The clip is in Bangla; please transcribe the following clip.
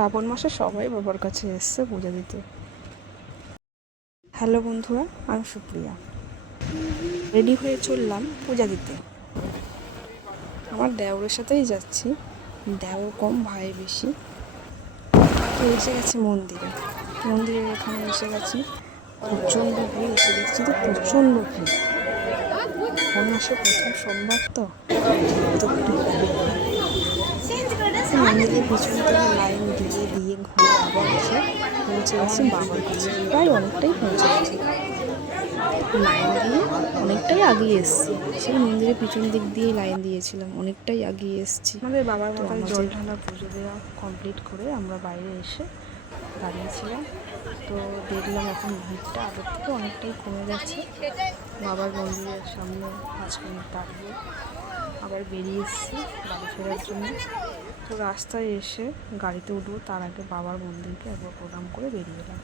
শ্রাবণ মাসে সবাই বাবার কাছে এসছে পূজা দিতে। হ্যালো বন্ধুরা, আমি সুপ্রিয়া। রেডি হয়ে চললাম পূজা দিতে। আমার দেওরের সাথেই যাচ্ছি, দেওর কম ভাই বেশি। তো এসে গেছি মন্দিরের এখানে এসে গেছি। প্রচণ্ড ভিড়, এসে দেখছি তো প্রচণ্ড ভিড়। কোন মাসে প্রথম সোমবার তো একটু মন্দিরের পিছন থেকে লাইন দিয়ে দিয়ে ঘুরে আবার এসে পৌঁছে গেছি বাবার কাছে। প্রায় অনেকটাই পৌঁছে গেছি, লাইন দিয়ে অনেকটাই আগিয়ে এসেছি। সেই মন্দিরের পিছন দিক দিয়ে লাইন দিয়েছিলাম, অনেকটাই আগিয়ে এসেছি। আমাদের বাবার মাথায় জল ঢালা পুজো দেওয়া কমপ্লিট করে আমরা বাইরে এসে দাঁড়িয়েছিলাম। তো দেখলাম এখন ভিড়টা আগের থেকে অনেকটাই কমে গেছে। বাবার মন্দিরের সামনে 5 মিনিট দাঁড়িয়ে আবার বেরিয়ে এসেছি বাড়ি ফেরার জন্য। তো রাস্তায় এসে গাড়িতে উঠবো তার আগে বাবার মন্দিরকে একবার প্রণাম করে বেরিয়ে এলাম।